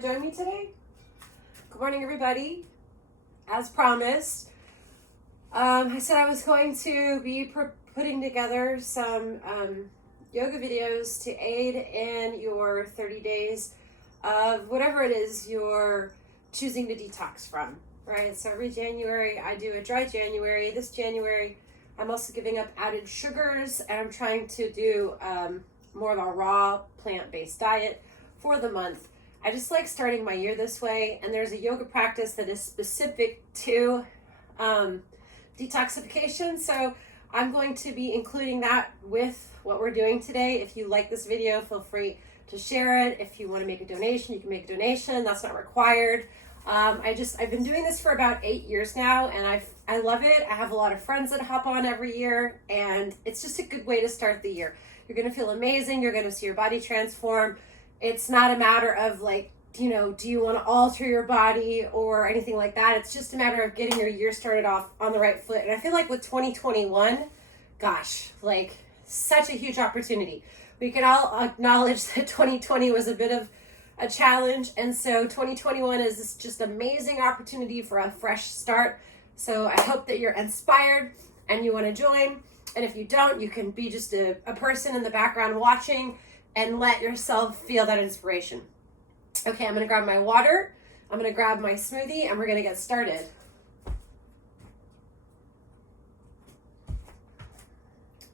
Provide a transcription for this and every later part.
to join me today? Good morning, everybody. As promised, I said I was going to be putting together some yoga videos to aid in your 30 days of whatever it is you're choosing to detox from, right? So every January, I do a dry January. This January, I'm also giving up added sugars, and I'm trying to do more of a raw plant-based diet for the month. I just like starting my year this way, and there's a yoga practice that is specific to detoxification, so I'm going to be including that with what we're doing today. If you like this video, feel free to share it. If you want to make a donation, you can make a donation. That's not required. I've been doing this for about 8 years now, and I love it. I have a lot of friends that hop on every year, and it's just a good way to start the year. You're going to feel amazing. You're going to see your body transform. It's not a matter of like, do you want to alter your body or anything like that? It's just a matter of getting your year started off on the right foot. And I feel like with 2021, gosh, like such a huge opportunity. We can all acknowledge that 2020 was a bit of a challenge. And so 2021 is this just amazing opportunity for a fresh start. So I hope that you're inspired and you want to join. And if you don't, you can be just a person in the background watching and let yourself feel that inspiration. Okay, I'm going to grab my water. I'm going to grab my smoothie, and we're going to get started.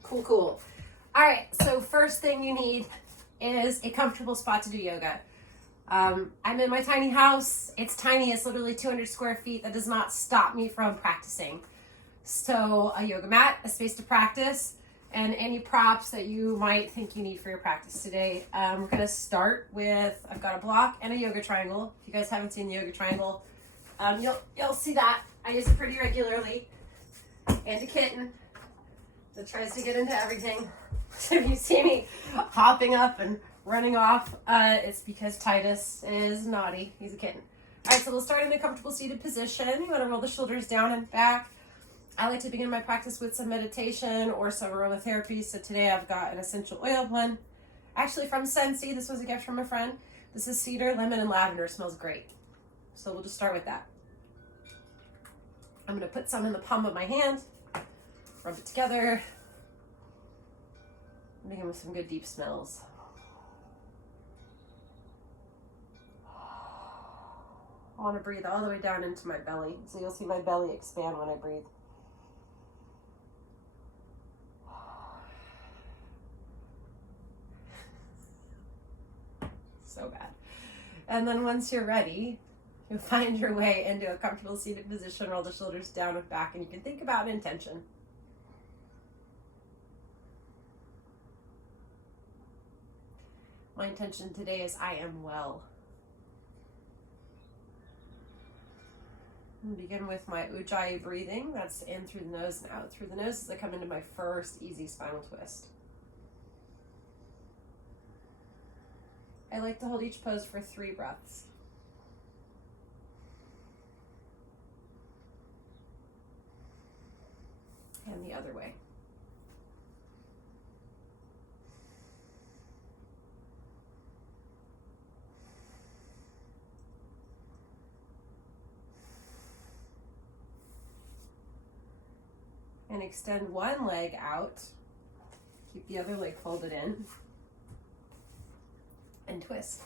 Cool. All right, so first thing you need is a comfortable spot to do yoga. I'm in my tiny house. It's tiny. It's literally 200 square feet. That does not stop me from practicing. So a yoga mat, a space to practice, and any props that you might think you need for your practice today. We're going to start with, I've got a block and a yoga triangle. If you guys haven't seen the yoga triangle, you'll see that. I use it pretty regularly. And a kitten that tries to get into everything. So if you see me hopping up and running off, it's because Titus is naughty. He's a kitten. All right, so we'll start in a comfortable seated position. You want to roll the shoulders down and back. I like to begin my practice with some meditation or some aromatherapy. So today I've got an essential oil one, actually from Scentsy. This was a gift from a friend. This is cedar, lemon, and lavender. It smells great. So we'll just start with that. I'm going to put some in the palm of my hand, rub it together, begin with some good deep smells. I want to breathe all the way down into my belly. So you'll see my belly expand when I breathe. So bad. And then once you're ready, you'll find your way into a comfortable seated position, roll the shoulders down and back, and you can think about an intention. My intention today is I am well. I'm going to begin with my Ujjayi breathing. That's in through the nose and out through the nose as I come into my first easy spinal twist. I like to hold each pose for 3 breaths. And the other way. And extend one leg out. Keep the other leg folded in. And twist.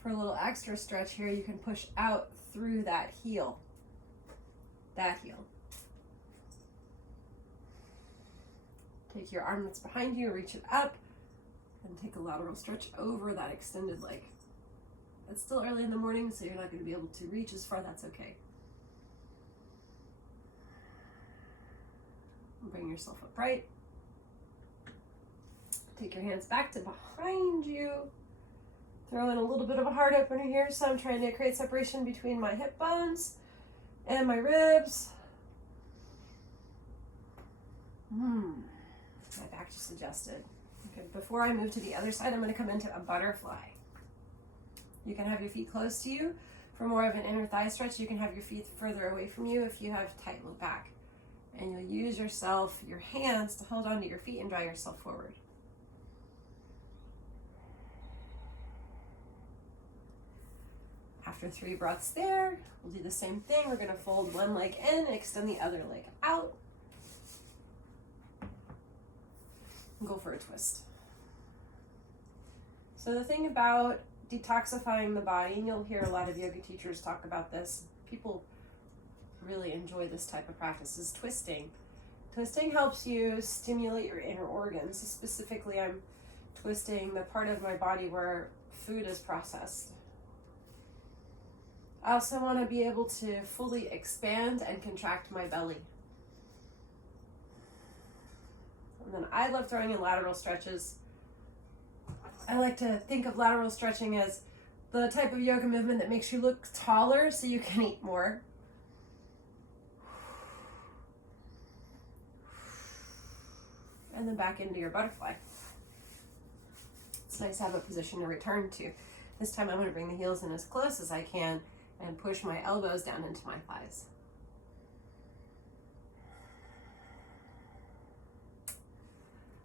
For a little extra stretch here, you can push out through that heel. Take your arm that's behind you, reach it up, and take a lateral stretch over that extended leg. It's still early in the morning, so you're not going to be able to reach as far. That's okay. Bring yourself upright. Take your hands back to behind you. Throw in a little bit of a heart opener here. So I'm trying to create separation between my hip bones and my ribs. My back just adjusted. Okay, before I move to the other side, I'm going to come into a butterfly. You can have your feet close to you. For more of an inner thigh stretch, you can have your feet further away from you if you have tight low back. And you'll use your hands to hold onto your feet and draw yourself forward. After 3 breaths there, we'll do the same thing. We're going to fold one leg in and extend the other leg out. And go for a twist. So the thing about detoxifying the body, and you'll hear a lot of yoga teachers talk about this, people really enjoy this type of practice, is twisting. Twisting helps you stimulate your inner organs. Specifically, I'm twisting the part of my body where food is processed. I also want to be able to fully expand and contract my belly. And then I love throwing in lateral stretches. I like to think of lateral stretching as the type of yoga movement that makes you look taller so you can eat more. And then back into your butterfly. It's nice to have a position to return to. This time I'm going to bring the heels in as close as I can and push my elbows down into my thighs.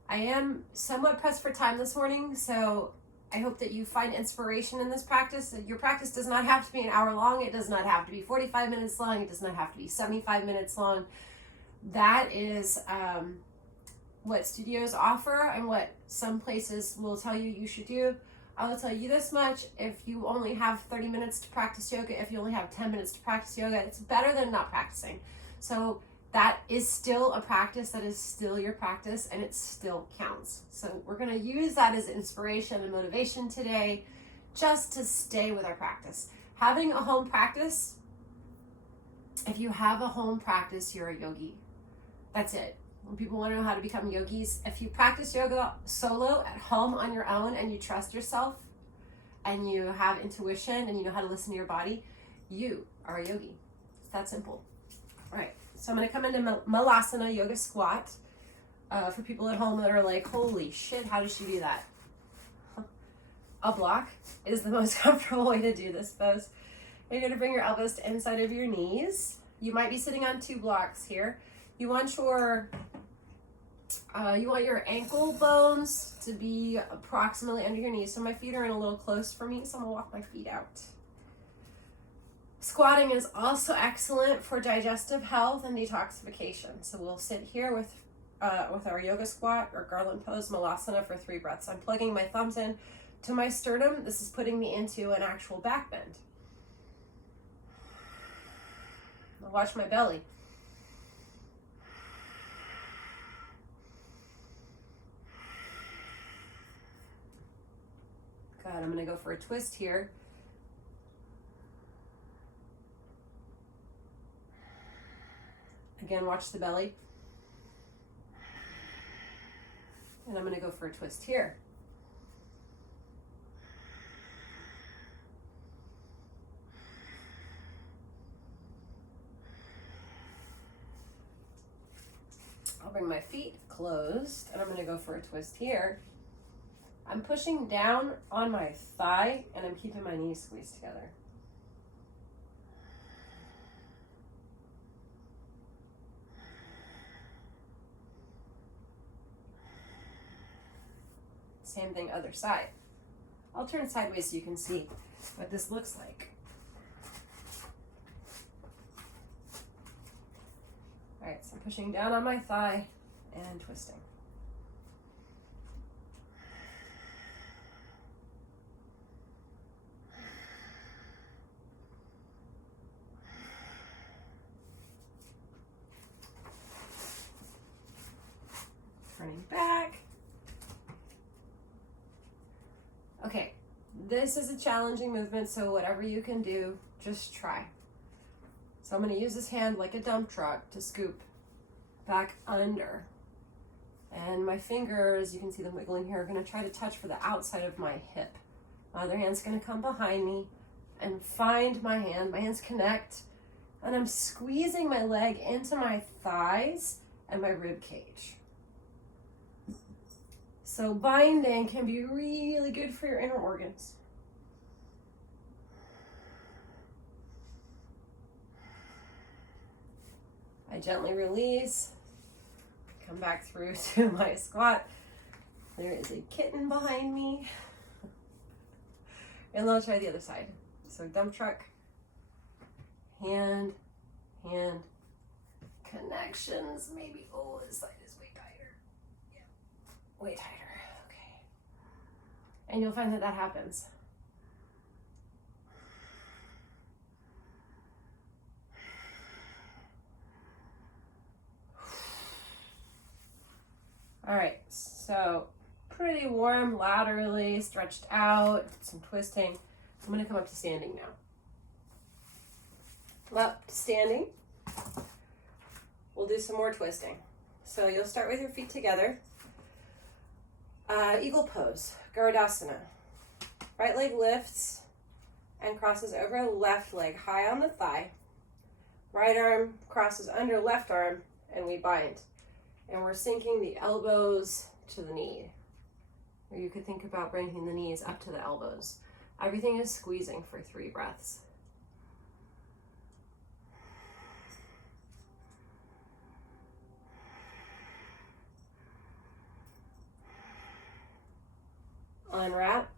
I am somewhat pressed for time this morning, so I hope that you find inspiration in this practice. Your practice does not have to be an hour long. It does not have to be 45 minutes long. It does not have to be 75 minutes long. That is what studios offer and what some places will tell you you should do. I will tell you this much: if you only have 30 minutes to practice yoga, if you only have 10 minutes to practice yoga, it's better than not practicing. So that is still a practice, that is still your practice, and it still counts. So we're going to use that as inspiration and motivation today, just to stay with our practice. Having a home practice, if you have a home practice, you're a yogi. That's it. When people want to know how to become yogis, if you practice yoga solo at home on your own and you trust yourself and you have intuition and you know how to listen to your body, you are a yogi. It's that simple. All right. So I'm going to come into Malasana yoga squat. For people at home that are like, holy shit, how does she do that? A block is the most comfortable way to do this pose. You're going to bring your elbows to inside of your knees. You might be sitting on 2 blocks here. You want your ankle bones to be approximately under your knees. So my feet are in a little close for me, so I'm going to walk my feet out. Squatting is also excellent for digestive health and detoxification. So we'll sit here with our yoga squat or garland pose Malasana for 3 breaths. I'm plugging my thumbs in to my sternum. This is putting me into an actual back bend. I'll watch my belly. Good. I'm going to go for a twist here. Again, watch the belly. And I'm going to go for a twist here. I'll bring my feet closed and I'm going to go for a twist here. I'm pushing down on my thigh and I'm keeping my knees squeezed together. Same thing, other side. I'll turn sideways so you can see what this looks like. All right, so I'm pushing down on my thigh and twisting. Turning back. Okay, this is a challenging movement, so whatever you can do, just try. So I'm going to use this hand like a dump truck to scoop back under. And my fingers, you can see them wiggling here, are going to try to touch for the outside of my hip. My other hand's going to come behind me and find my hand. My hands connect, and I'm squeezing my leg into my thighs and my rib cage. So binding can be really good for your inner organs. I gently release, come back through to my squat. There is a kitten behind me. And then I'll try the other side. So dump truck, hand, hand, connections, maybe, oh, this side is way tighter. Yeah, way tighter, okay. And you'll find that that happens. All right, so pretty warm, laterally, stretched out, some twisting. I'm gonna come up to standing now. Up to standing. We'll do some more twisting. So you'll start with your feet together. Eagle pose, Garudasana. Right leg lifts and crosses over left leg high on the thigh. Right arm crosses under left arm and we bind. And we're sinking the elbows to the knee. Or you could think about bringing the knees up to the elbows. Everything is squeezing for 3 breaths. Unwrap,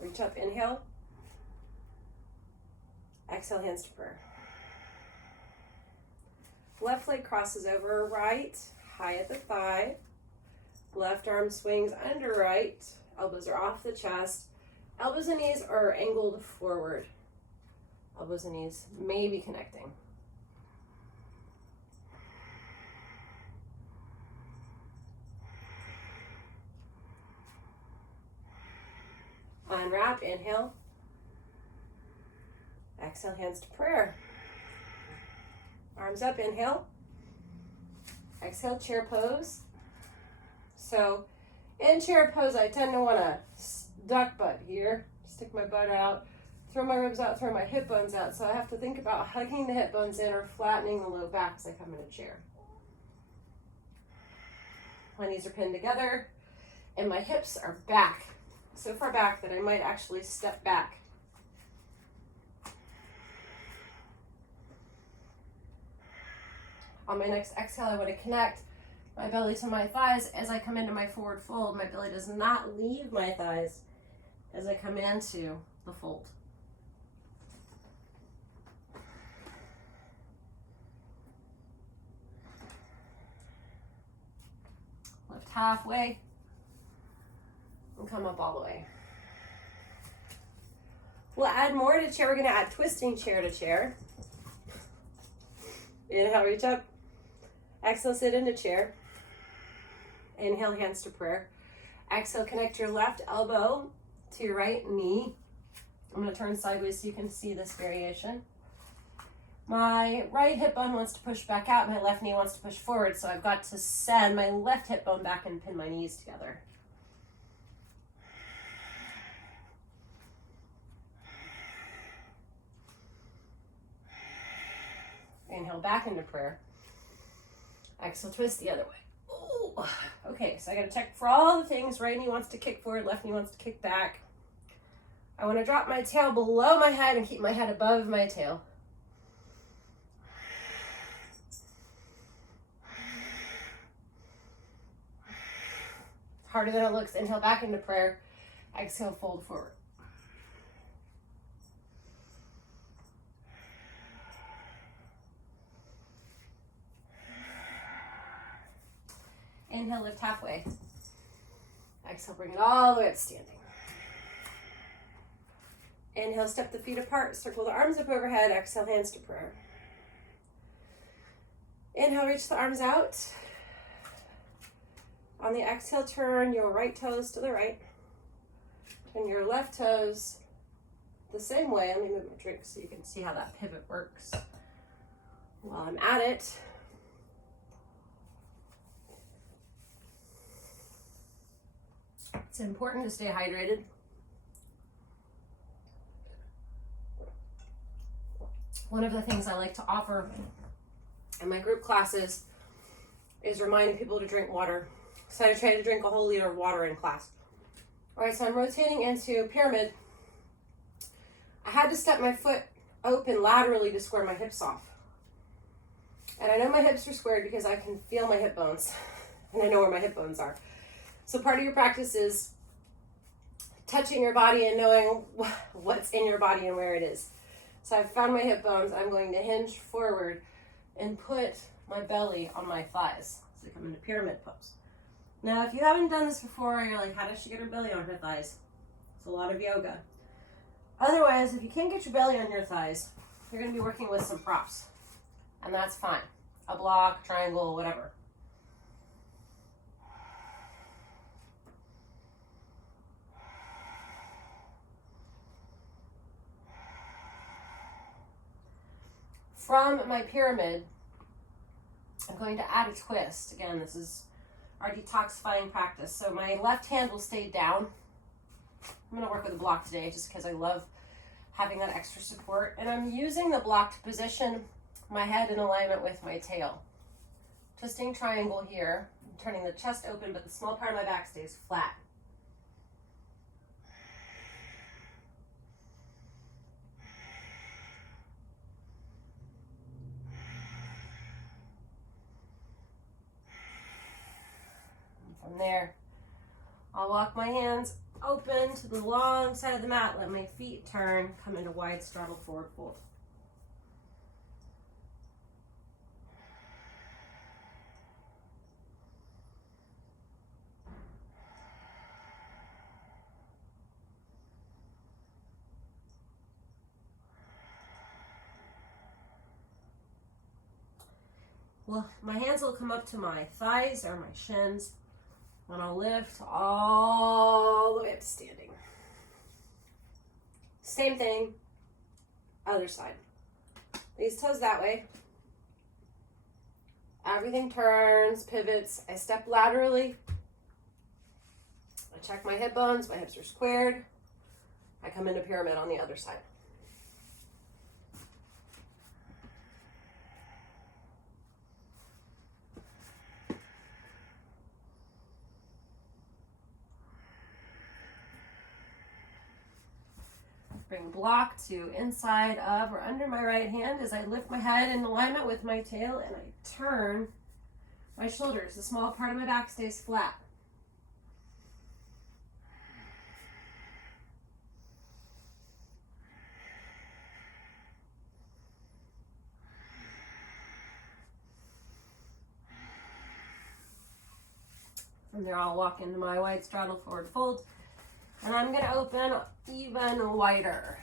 reach up, inhale. Exhale, hands to prayer. Left leg crosses over right, high at the thigh. Left arm swings under right. Elbows are off the chest. Elbows and knees are angled forward. Elbows and knees may be connecting. Unwrap, inhale. Exhale, hands to prayer. Arms up, inhale. Exhale, chair pose. So in chair pose, I tend to want to duck butt here, stick my butt out, throw my ribs out, throw my hip bones out. So I have to think about hugging the hip bones in or flattening the low back as I come in a chair. My knees are pinned together and my hips are back. So far back that I might actually step back. On my next exhale, I want to connect my belly to my thighs as I come into my forward fold. My belly does not leave my thighs as I come into the fold. Lift halfway and come up all the way. We'll add more to chair. We're going to add twisting chair to chair. Inhale, reach up. Exhale, sit into chair. Inhale, hands to prayer. Exhale, connect your left elbow to your right knee. I'm going to turn sideways so you can see this variation. My right hip bone wants to push back out. My left knee wants to push forward. So I've got to send my left hip bone back and pin my knees together. Inhale back into prayer. Exhale, twist the other way. Ooh. Okay, so I got to check for all the things. Right knee wants to kick forward, left knee wants to kick back. I want to drop my tail below my head and keep my head above my tail. Harder than it looks. Inhale back into prayer. Exhale, fold forward. Inhale, lift halfway. Exhale, bring it all the way up standing. Inhale, step the feet apart, circle the arms up overhead. Exhale, hands to prayer. Inhale, reach the arms out. On the exhale, turn your right toes to the right. Turn your left toes the same way. Let me move my drink so you can see how that pivot works. While I'm at it, it's important to stay hydrated. One of the things I like to offer in my group classes is reminding people to drink water. So I try to drink a whole liter of water in class. All right, so I'm rotating into pyramid. I had to step my foot open laterally to square my hips off. And I know my hips are squared because I can feel my hip bones and I know where my hip bones are. So part of your practice is touching your body and knowing what's in your body and where it is. So I've found my hip bones. I'm going to hinge forward and put my belly on my thighs. So I come into pyramid pose. Now, if you haven't done this before, you're like, how does she get her belly on her thighs? It's a lot of yoga. Otherwise, if you can't get your belly on your thighs, you're going to be working with some props. And that's fine. A block, triangle, whatever. From my pyramid, I'm going to add a twist. Again, this is our detoxifying practice. So my left hand will stay down. I'm going to work with a block today just because I love having that extra support. And I'm using the block to position my head in alignment with my tail. Twisting triangle here. I'm turning the chest open, but the small part of my back stays flat. From there, I'll walk my hands open to the long side of the mat, let my feet turn, come into wide straddle forward fold. Well, my hands will come up to my thighs or my shins. And I'll lift all the way up to standing. Same thing, other side. These toes that way. Everything turns, pivots. I step laterally. I check my hip bones. My hips are squared. I come into pyramid on the other side. Bring block to inside of or under my right hand as I lift my head in alignment with my tail and I turn my shoulders. The small part of my back stays flat. From there, I'll walk into my wide straddle forward fold. And I'm going to open even wider.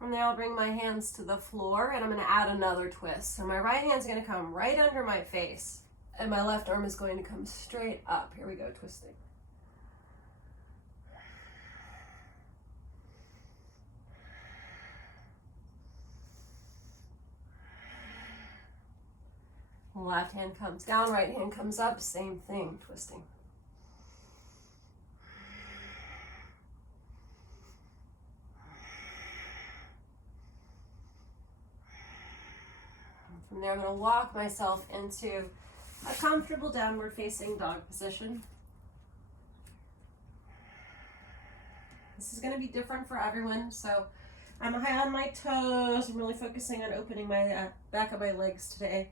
From there, I'll bring my hands to the floor and I'm going to add another twist. So my right hand's going to come right under my face and my left arm is going to come straight up. Here we go, twisting. Left hand comes down, right hand comes up, same thing, twisting. And from there, I'm going to walk myself into a comfortable downward facing dog position. This is going to be different for everyone, so I'm high on my toes. I'm really focusing on opening my back of my legs today.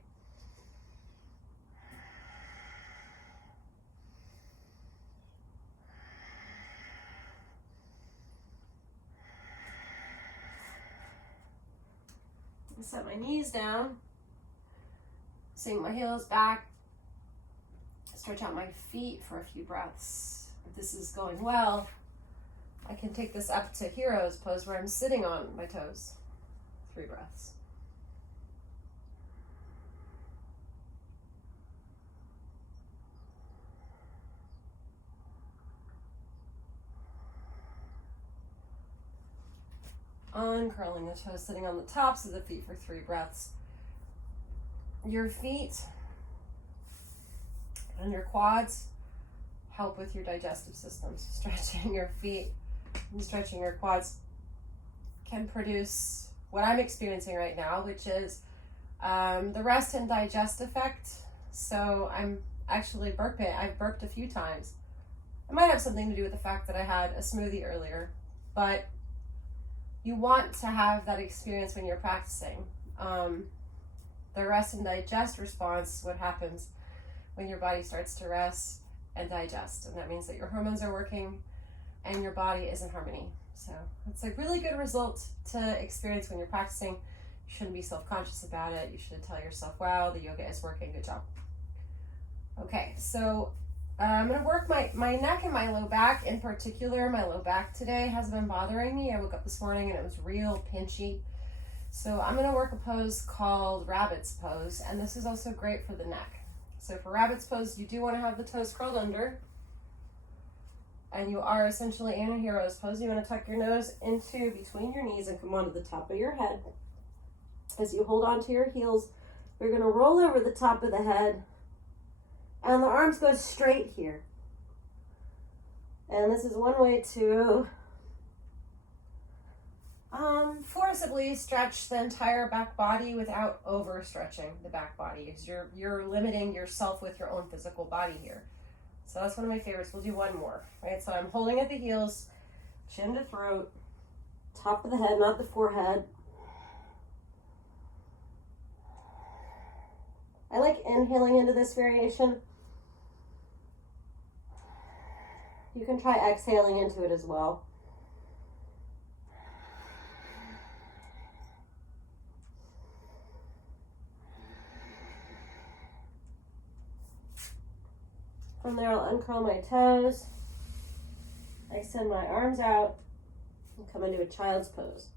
Set my knees down, sink my heels back, stretch out my feet for a few breaths. If this is going well, I can take this up to hero's pose where I'm sitting on my toes. 3 breaths. Uncurling the toes, sitting on the tops of the feet for 3 breaths. Your feet and your quads help with your digestive system. So stretching your feet and stretching your quads can produce what I'm experiencing right now, which is the rest and digest effect. So I'm actually burping. I've burped a few times. It might have something to do with the fact that I had a smoothie earlier, but you want to have that experience when you're practicing. The rest and digest response, what happens when your body starts to rest and digest, and that means that your hormones are working and your body is in harmony. So it's a really good result to experience when you're practicing. You shouldn't be self-conscious about it. You should tell yourself, wow, the yoga is working, good job. Okay, so I'm gonna work my neck and my low back in particular. My low back today has been bothering me. I woke up this morning and it was real pinchy. So I'm gonna work a pose called rabbit's pose, and this is also great for the neck. So for rabbit's pose, you do wanna have the toes curled under, and you are essentially in a hero's pose. You wanna tuck your nose into between your knees and come onto the top of your head. As you hold on to your heels, you're gonna roll over the top of the head, and the arms go straight here. And this is one way to forcibly stretch the entire back body without overstretching the back body, because you're limiting yourself with your own physical body here. So that's one of my favorites. We'll do one more, right? So I'm holding at the heels, chin to throat, top of the head, not the forehead. I like inhaling into this variation. You can try exhaling into it as well. From there, I'll uncurl my toes. I send my arms out and come into a child's pose.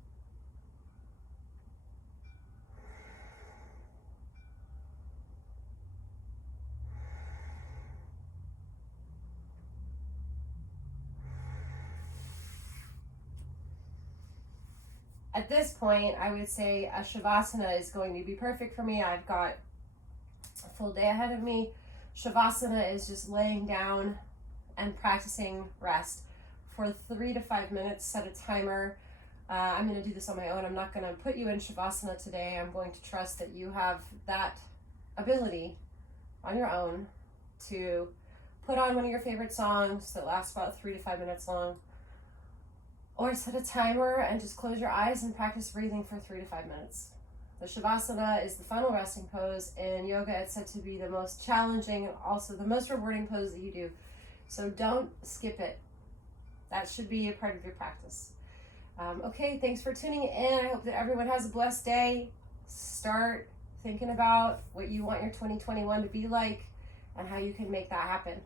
At this point, I would say a Shavasana is going to be perfect for me. I've got a full day ahead of me. Shavasana is just laying down and practicing rest for 3 to 5 minutes. Set a timer. I'm going to do this on my own. I'm not going to put you in Shavasana today. I'm going to trust that you have that ability on your own to put on one of your favorite songs that lasts about 3 to 5 minutes long, or set a timer and just close your eyes and practice breathing for 3 to 5 minutes. The Shavasana is the final resting pose. In yoga, it's said to be the most challenging and also the most rewarding pose that you do. So don't skip it. That should be a part of your practice. Okay, thanks for tuning in. I hope that everyone has a blessed day. Start thinking about what you want your 2021 to be like and how you can make that happen.